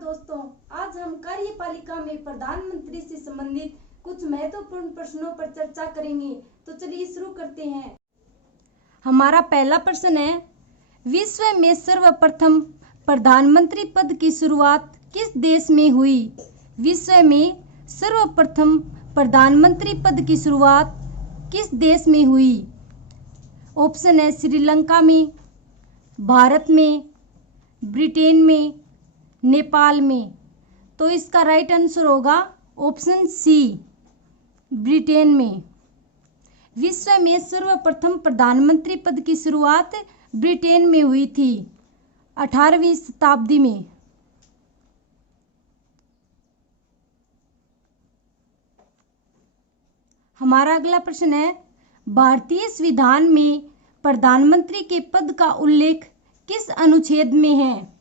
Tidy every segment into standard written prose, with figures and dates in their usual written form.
दोस्तों, आज हम कार्यपालिका में प्रधानमंत्री से संबंधित कुछ महत्वपूर्ण प्रश्नों पर चर्चा करेंगे। तो चलिए शुरू करते हैं। हमारा पहला प्रश्न है, विश्व में सर्वप्रथम प्रधानमंत्री पद की शुरुआत किस देश में हुई? विश्व में सर्वप्रथम प्रधानमंत्री पद की शुरुआत किस देश में हुई? ऑप्शन है श्रीलंका में, भारत में, ब्रिटेन में, नेपाल में। तो इसका राइट आंसर होगा ऑप्शन सी, ब्रिटेन में। विश्व में सर्वप्रथम प्रधानमंत्री पद की शुरुआत ब्रिटेन में हुई थी 18वीं शताब्दी में। हमारा अगला प्रश्न है, भारतीय संविधान में प्रधानमंत्री के पद का उल्लेख किस अनुच्छेद में है?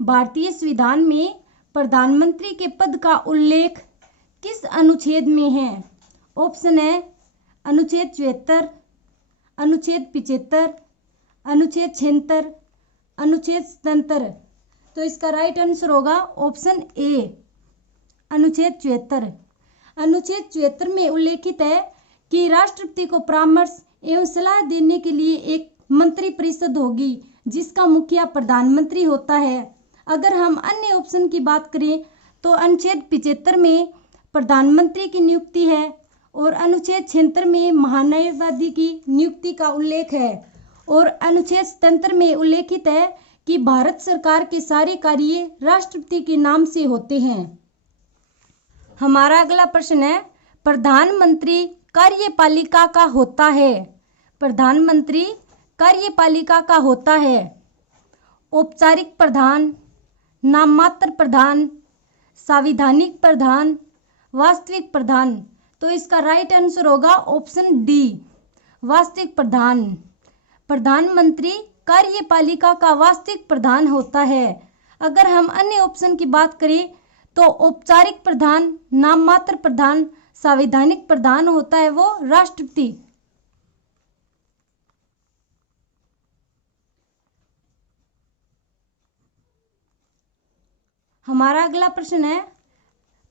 भारतीय संविधान में प्रधानमंत्री के पद का उल्लेख किस अनुच्छेद में है? ऑप्शन है अनुच्छेद 74, अनुच्छेद 75, अनुच्छेद 76, अनुच्छेद 77। तो इसका राइट आंसर होगा ऑप्शन ए, अनुच्छेद 74। अनुच्छेद 74 में उल्लेखित है कि राष्ट्रपति को परामर्श एवं सलाह देने के लिए एक मंत्री परिषद होगी जिसका मुखिया प्रधानमंत्री होता है। अगर हम अन्य ऑप्शन की बात करें तो अनुच्छेद 75 में प्रधानमंत्री की नियुक्ति है और अनुच्छेद 76 में महान्यायवादी की नियुक्ति का उल्लेख है और अनुच्छेद 77 में उल्लेखित है कि भारत सरकार के सारे कार्य राष्ट्रपति के नाम से होते हैं। हमारा अगला प्रश्न है, प्रधानमंत्री कार्यपालिका का होता है। प्रधानमंत्री कार्यपालिका का होता है औपचारिक प्रधान, नाममात्र प्रधान, संवैधानिक प्रधान, वास्तविक प्रधान। तो इसका राइट आंसर होगा ऑप्शन डी, वास्तविक प्रधान। प्रधानमंत्री कार्यपालिका का वास्तविक प्रधान होता है। अगर हम अन्य ऑप्शन की बात करें तो औपचारिक प्रधान, नाममात्र प्रधान, संवैधानिक प्रधान होता है वो राष्ट्रपति। हमारा अगला प्रश्न है,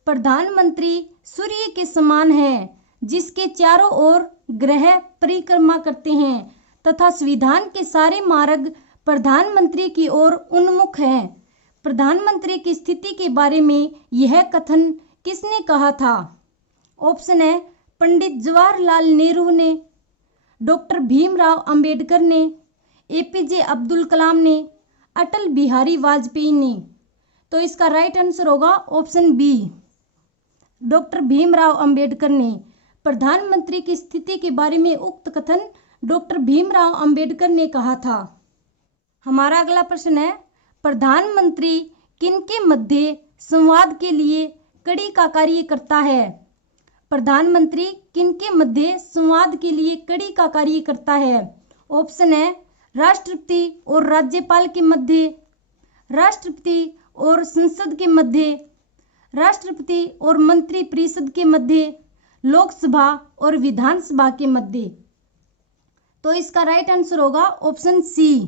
प्रधानमंत्री सूर्य के समान है जिसके चारों ओर ग्रह परिक्रमा करते हैं तथा संविधान के सारे मार्ग प्रधानमंत्री की ओर उन्मुख हैं। प्रधानमंत्री की स्थिति के बारे में यह कथन किसने कहा था? ऑप्शन है पंडित जवाहरलाल नेहरू ने, डॉक्टर भीमराव अंबेडकर ने, एपीजे अब्दुल कलाम ने, अटल बिहारी वाजपेयी ने। तो इसका राइट आंसर होगा option B, doctor Bhimrao Ambedkar ने। प्रधानमंत्री की स्थिति के बारे में उक्त कथन डॉक्टर भीमराव अंबेडकर ने कहा था। हमारा अगला प्रश्न है, प्रधानमंत्री किनके मध्य संवाद के लिए कड़ी का कार्य करता है? प्रधानमंत्री किनके मध्य संवाद के लिए कड़ी का कार्य करता है? ऑप्शन है राष्ट्रपति और राज्यपाल के मध्य, राष्ट्रपति और संसद के मध्य, राष्ट्रपति और मंत्री परिषद के मध्य, लोकसभा और विधानसभा के मध्य। तो इसका राइट आंसर होगा ऑप्शन सी,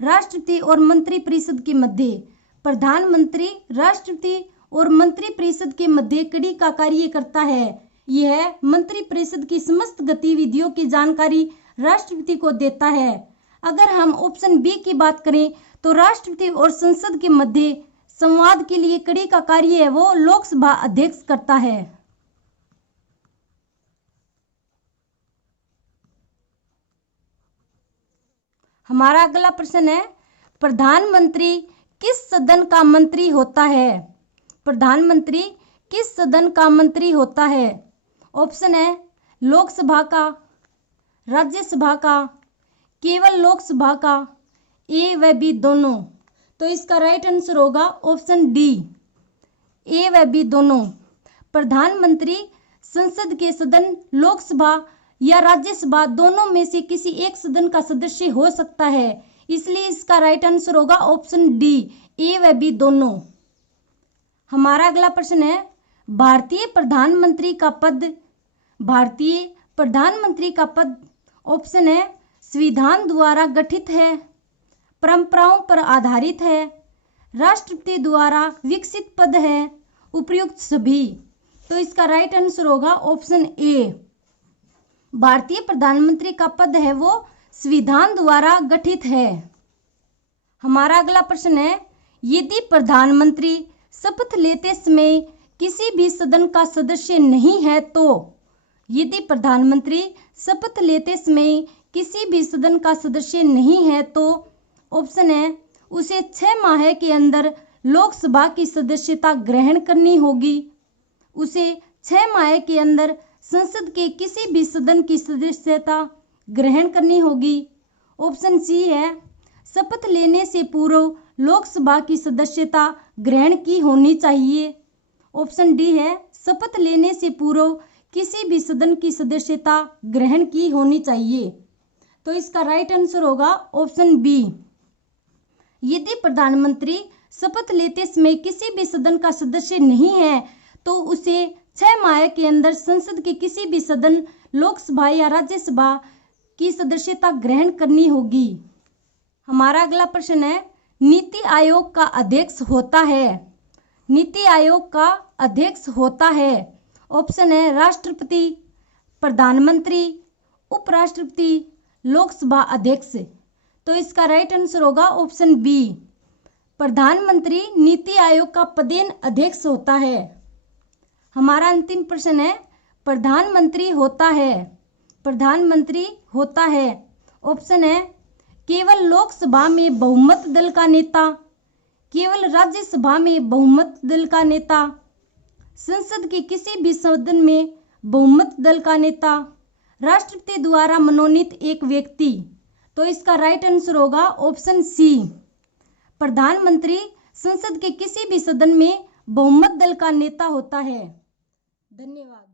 राष्ट्रपति और मंत्री परिषद के मध्य। प्रधानमंत्री राष्ट्रपति और मंत्री परिषद के मध्य कड़ी का कार्य करता है। यह मंत्री परिषद की समस्त गतिविधियों की जानकारी राष्ट्रपति को देता है। अगर हम ऑप्शन बी की बात करें तो राष्ट्रपति और संसद के मध्य संवाद के लिए कड़ी का कार्य है वो लोकसभा अध्यक्ष करता है। हमारा अगला प्रश्न है, प्रधानमंत्री किस सदन का मंत्री होता है? प्रधानमंत्री किस सदन का मंत्री होता है? ऑप्शन है लोकसभा का, राज्यसभा का, केवल लोकसभा का, ए व बी दोनों। तो इसका राइट आंसर होगा ऑप्शन डी, ए व बी दोनों। प्रधानमंत्री संसद के सदन लोकसभा या राज्यसभा दोनों में से किसी एक सदन का सदस्य हो सकता है, इसलिए इसका राइट आंसर होगा ऑप्शन डी, ए व बी दोनों। हमारा अगला प्रश्न है, भारतीय प्रधानमंत्री का पद, भारतीय प्रधानमंत्री का पद ऑप्शन है संविधान द्वारा गठित है, परंपराओं पर आधारित है, राष्ट्रपति द्वारा विकसित पद है उपर्युक्त सभी। तो इसका राइट आंसर होगा ऑप्शन ए। भारतीय प्रधानमंत्री का पद है वो संविधान द्वारा गठित है। हमारा अगला प्रश्न है, यदि प्रधानमंत्री शपथ लेते समय किसी भी सदन का सदस्य नहीं है तो, यदि प्रधानमंत्री शपथ लेते समय किसी भी सदन का सदस्य नहीं है तो ऑप्शन है उसे 6 माह के अंदर लोकसभा की सदस्यता ग्रहण करनी होगी, उसे 6 माह के अंदर संसद के किसी भी सदन की सदस्यता ग्रहण करनी होगी। ऑप्शन सी है शपथ लेने से पूर्व लोकसभा की सदस्यता ग्रहण की होनी चाहिए। ऑप्शन डी है शपथ लेने से पूर्व किसी भी सदन की सदस्यता ग्रहण की होनी चाहिए। तो इसका राइट आंसर होगा ऑप्शन बी। यदि प्रधानमंत्री शपथ लेते समय किसी भी सदन का सदस्य नहीं है तो उसे 6 माह के अंदर संसद के किसी भी सदन, लोकसभा या राज्यसभा की सदस्यता ग्रहण करनी होगी। हमारा अगला प्रश्न है, नीति आयोग का अध्यक्ष होता है, नीति आयोग का अध्यक्ष होता है। ऑप्शन है राष्ट्रपति, प्रधानमंत्री, उपराष्ट्रपति, लोकसभा अध्यक्ष। तो इसका राइट आंसर होगा ऑप्शन बी। प्रधानमंत्री नीति आयोग का पदेन अध्यक्ष होता है। हमारा अंतिम प्रश्न है, प्रधानमंत्री होता है, प्रधानमंत्री होता है। ऑप्शन है केवल लोकसभा में बहुमत दल का नेता, केवल राज्यसभा में बहुमत दल का नेता, संसद के किसी भी सदन में बहुमत दल का नेता, राष्ट्रपति द्वारा मनोनीत एक व्यक्ति। तो इसका राइट आंसर होगा ऑप्शन सी। प्रधानमंत्री संसद के किसी भी सदन में बहुमत दल का नेता होता है। धन्यवाद।